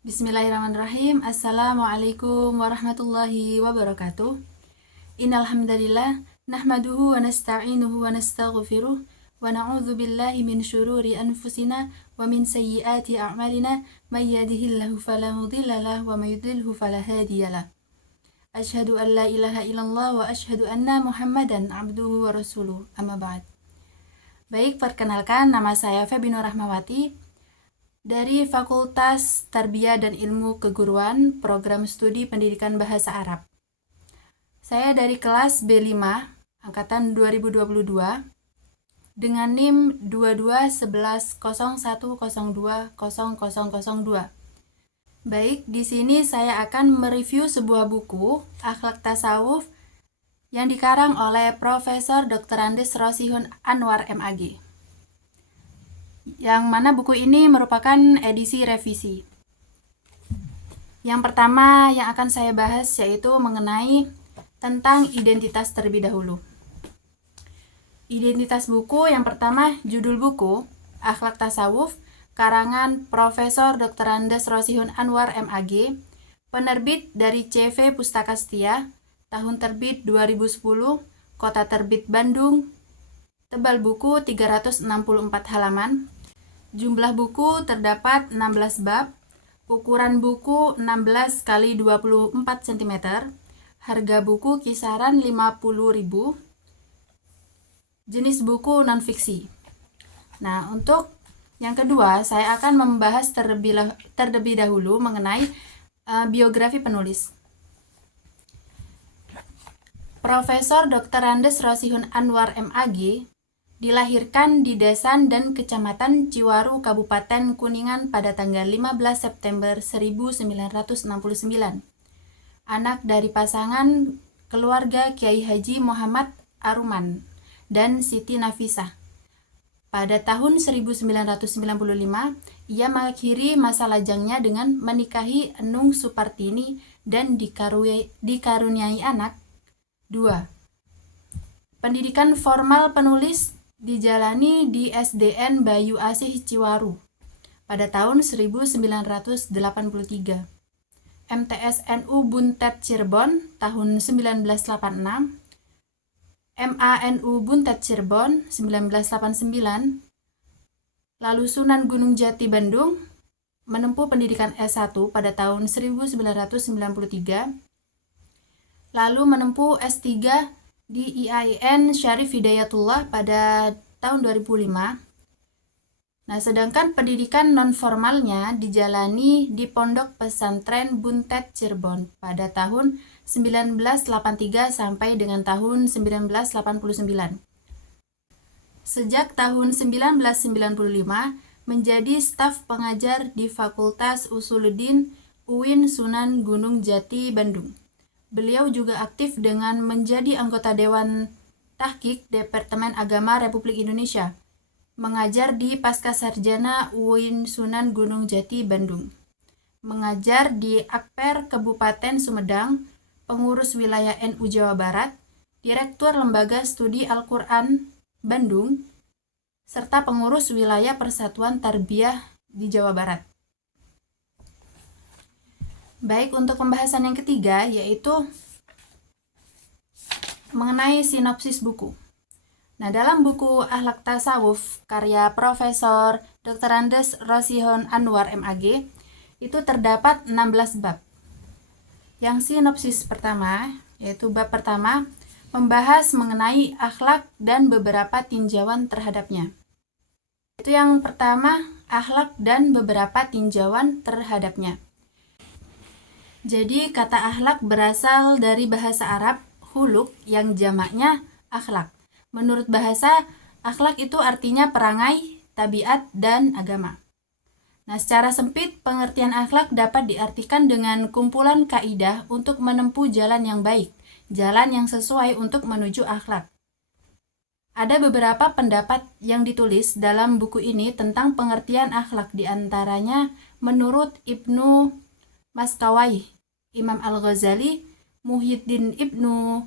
Bismillahirrahmanirrahim. Assalamualaikum warahmatullahi wabarakatuh. Innal hamdalillah nahmaduhu wa nasta'inuhu wa nastaghfiruh wa na'udzu billahi min syururi anfusina wa min sayyiati a'malina may yahdihillahu fala mudilla lahu wa may yudlilhu fala hadiyalah. Asyhadu an la ilaha illallah wa asyhadu anna Muhammadan abduhu wa rasuluh. Amma ba'd. Baik, perkenalkan, nama saya Febi Nur Rahmawati dari Fakultas Tarbiyah dan Ilmu Keguruan, Program Studi Pendidikan Bahasa Arab. Saya dari kelas B5, angkatan 2022, dengan NIM 221101020002. Baik, di sini saya akan mereview sebuah buku, Akhlak Tasawuf, yang dikarang oleh Profesor Dr. Andes Rosihun Anwar MAG. Yang mana buku ini merupakan edisi revisi. Yang pertama yang akan saya bahas yaitu mengenai tentang identitas terlebih dahulu. Identitas buku yang pertama, judul buku Akhlak Tasawuf, karangan Profesor Dr. Andes Rosihun Anwar MAG, penerbit dari CV Pustaka Setia, tahun terbit 2010, kota terbit Bandung, tebal buku 364 halaman, jumlah buku terdapat 16 bab, ukuran buku 16 x 24 cm, harga buku kisaran 50.000, jenis buku non-fiksi. Nah, untuk yang kedua, saya akan membahas terlebih dahulu mengenai biografi penulis. Profesor Dr. Andes Rosihun Anwar MAG dilahirkan di Desa dan Kecamatan Ciwaru, Kabupaten Kuningan pada tanggal 15 September 1969. Anak dari pasangan keluarga Kiai Haji Muhammad Aruman dan Siti Nafisah. Pada tahun 1995, ia mengakhiri masa lajangnya dengan menikahi Enung Supartini dan dikaruniai anak. 2. Pendidikan formal penulis dijalani di SDN Bayu Asih Ciwaru pada tahun 1983. MTS NU Buntet Cirebon tahun 1986. MANU Buntet Cirebon 1989. Lalu Sunan Gunung Jati Bandung menempuh pendidikan S1 pada tahun 1993. Lalu menempuh S3 di IAIN Syarif Hidayatullah pada tahun 2005. Nah, sedangkan pendidikan non-formalnya dijalani di Pondok Pesantren Buntet Cirebon pada tahun 1983 sampai dengan tahun 1989. Sejak tahun 1995 menjadi staf pengajar di Fakultas Usuluddin UIN Sunan Gunung Jati Bandung. Beliau juga aktif dengan menjadi anggota Dewan Tahqiq Departemen Agama Republik Indonesia, mengajar di Pascasarjana UIN Sunan Gunung Jati Bandung, mengajar di Akper Kabupaten Sumedang, pengurus wilayah NU Jawa Barat, Direktur Lembaga Studi Al-Quran Bandung, serta pengurus wilayah Persatuan Tarbiyah di Jawa Barat. Baik, untuk pembahasan yang ketiga yaitu mengenai sinopsis buku. Nah, dalam buku Akhlak Tasawuf karya Profesor Dr. Andes Rosihun Anwar MAG itu terdapat 16 bab. Yang sinopsis pertama yaitu bab pertama membahas mengenai akhlak dan beberapa tinjauan terhadapnya. Itu yang pertama, akhlak dan beberapa tinjauan terhadapnya. Jadi kata akhlak berasal dari bahasa Arab huluk yang jamaknya akhlak. Menurut bahasa, akhlak itu artinya perangai, tabiat, dan agama. Nah, secara sempit, pengertian akhlak dapat diartikan dengan kumpulan kaidah untuk menempuh jalan yang baik, jalan yang sesuai untuk menuju akhlak. Ada beberapa pendapat yang ditulis dalam buku ini tentang pengertian akhlak, diantaranya menurut Ibnu Maskawai, Imam Al-Ghazali, Muhyiddin Ibnu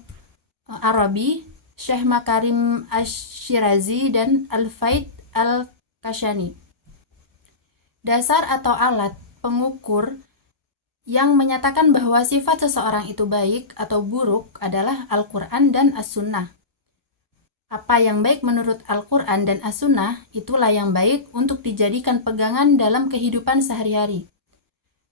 Arabi, Syekh Makarim Asy-Syirazi, dan Al-Faid Al-Kashani. Dasar atau alat pengukur yang menyatakan bahwa sifat seseorang itu baik atau buruk adalah Al-Quran dan As-Sunnah. Apa yang baik menurut Al-Quran dan As-Sunnah, itulah yang baik untuk dijadikan pegangan dalam kehidupan sehari-hari.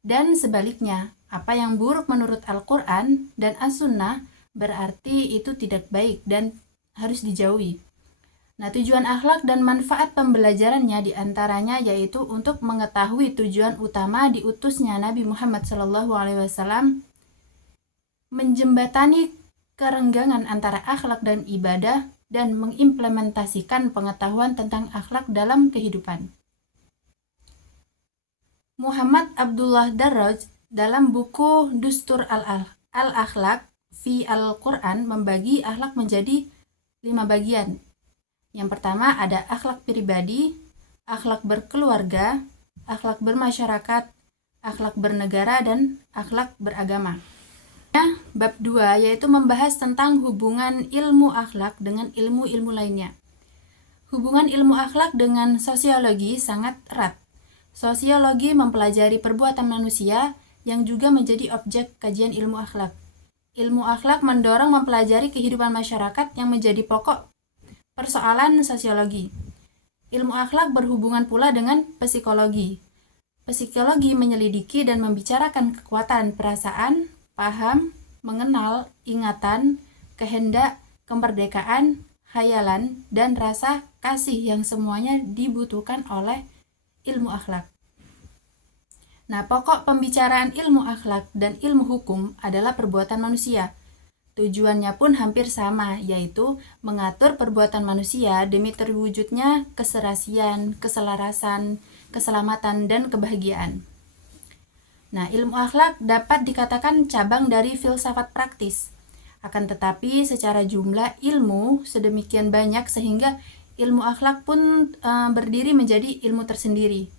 Dan sebaliknya, apa yang buruk menurut Al-Quran dan As-Sunnah berarti itu tidak baik dan harus dijauhi. Nah, tujuan akhlak dan manfaat pembelajarannya diantaranya yaitu untuk mengetahui tujuan utama diutusnya Nabi Muhammad SAW, menjembatani kerenggangan antara akhlak dan ibadah, dan mengimplementasikan pengetahuan tentang akhlak dalam kehidupan. Muhammad Abdullah Darraj dalam buku Dustur Al-Akhlaq fi Al-Quran membagi akhlak menjadi 5 bagian. Yang pertama ada akhlak pribadi, akhlak berkeluarga, akhlak bermasyarakat, akhlak bernegara, dan akhlak beragama. Bab 2 yaitu membahas tentang hubungan ilmu akhlak dengan ilmu-ilmu lainnya. Hubungan ilmu akhlak dengan sosiologi sangat erat. Sosiologi mempelajari perbuatan manusia yang juga menjadi objek kajian ilmu akhlak. Ilmu akhlak mendorong mempelajari kehidupan masyarakat yang menjadi pokok persoalan sosiologi. Ilmu akhlak berhubungan pula dengan psikologi. Psikologi menyelidiki dan membicarakan kekuatan perasaan, paham, mengenal, ingatan, kehendak, kemerdekaan, khayalan, dan rasa kasih yang semuanya dibutuhkan oleh ilmu akhlak. Nah, pokok pembicaraan ilmu akhlak dan ilmu hukum adalah perbuatan manusia. Tujuannya pun hampir sama, yaitu mengatur perbuatan manusia demi terwujudnya keserasian, keselarasan, keselamatan, dan kebahagiaan. Nah, ilmu akhlak dapat dikatakan cabang dari filsafat praktis. Akan tetapi secara jumlah ilmu sedemikian banyak sehingga ilmu akhlak pun berdiri menjadi ilmu tersendiri.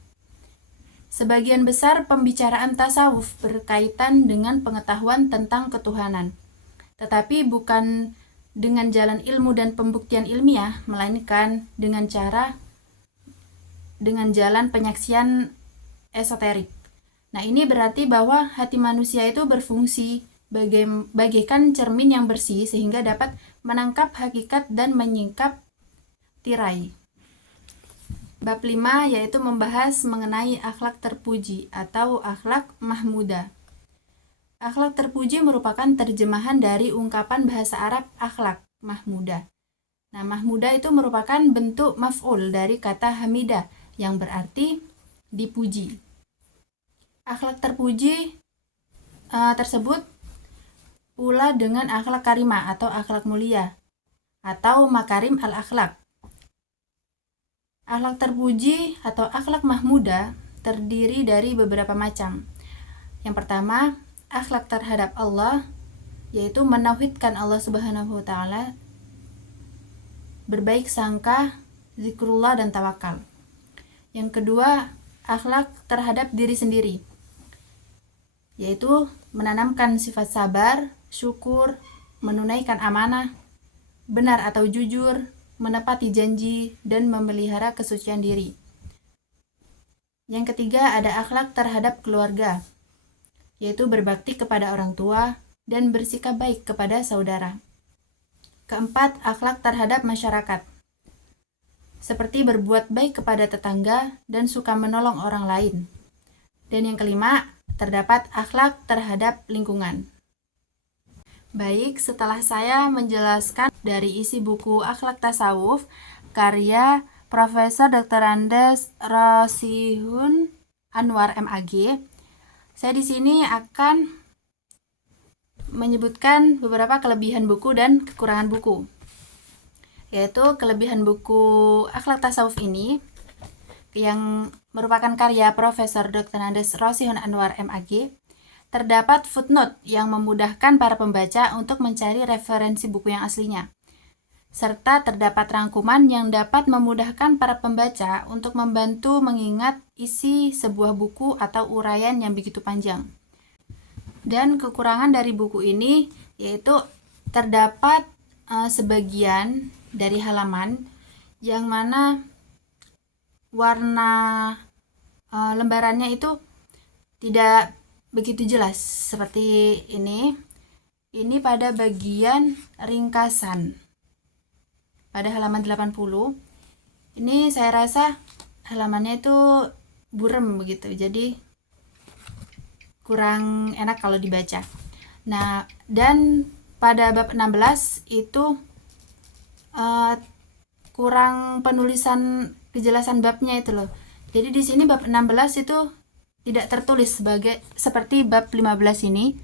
Sebagian besar pembicaraan tasawuf berkaitan dengan pengetahuan tentang ketuhanan. Tetapi bukan dengan jalan ilmu dan pembuktian ilmiah, melainkan dengan jalan penyaksian esoterik. Nah, ini berarti bahwa hati manusia itu berfungsi bagaikan cermin yang bersih sehingga dapat menangkap hakikat dan menyingkap tirai. Bab 5 yaitu membahas mengenai akhlak terpuji atau akhlak mahmudah. Akhlak terpuji merupakan terjemahan dari ungkapan bahasa Arab akhlak, mahmudah. Nah, mahmudah itu merupakan bentuk maf'ul dari kata hamidah yang berarti dipuji. Akhlak terpuji tersebut pula dengan akhlak karimah atau akhlak mulia atau makarim al-akhlak. Akhlak terpuji atau akhlak mahmudah terdiri dari beberapa macam. Yang pertama, akhlak terhadap Allah, yaitu menauhidkan Allah Subhanahu wa taala, berbaik sangka, zikrullah, dan tawakal. Yang kedua, akhlak terhadap diri sendiri, yaitu menanamkan sifat sabar, syukur, menunaikan amanah, benar atau jujur, menepati janji, dan memelihara kesucian diri. Yang ketiga ada akhlak terhadap keluarga, yaitu berbakti kepada orang tua dan bersikap baik kepada saudara. Keempat, akhlak terhadap masyarakat, seperti berbuat baik kepada tetangga dan suka menolong orang lain. Dan yang kelima, terdapat akhlak terhadap lingkungan. Baik, setelah saya menjelaskan dari isi buku Akhlak Tasawuf karya Profesor Dr. Andes Rosihun Anwar MAG, saya di sini akan menyebutkan beberapa kelebihan buku dan kekurangan buku. Yaitu kelebihan buku Akhlak Tasawuf ini yang merupakan karya Profesor Dr. Andes Rosihun Anwar MAG, terdapat footnote yang memudahkan para pembaca untuk mencari referensi buku yang aslinya. Serta terdapat rangkuman yang dapat memudahkan para pembaca untuk membantu mengingat isi sebuah buku atau uraian yang begitu panjang. Dan kekurangan dari buku ini yaitu terdapat sebagian dari halaman yang mana warna lembarannya itu tidak begitu jelas seperti ini. Ini pada bagian ringkasan pada halaman 80. Ini saya rasa halamannya itu burem begitu, jadi kurang enak kalau dibaca. Nah, dan pada bab 16 itu kurang penulisan kejelasan babnya itu loh. Jadi di sini bab 16 itu tidak tertulis seperti bab 15 ini.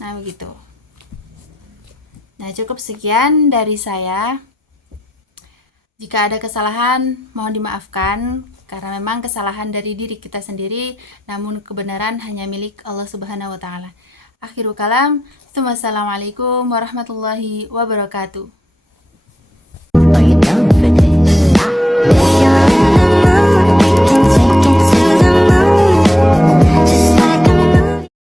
Nah, begitu. Nah, cukup sekian dari saya. Jika ada kesalahan, mohon dimaafkan karena memang kesalahan dari diri kita sendiri, namun kebenaran hanya milik Allah Subhanahu wa taala. Akhirul kalam, wassalamualaikum warahmatullahi wabarakatuh.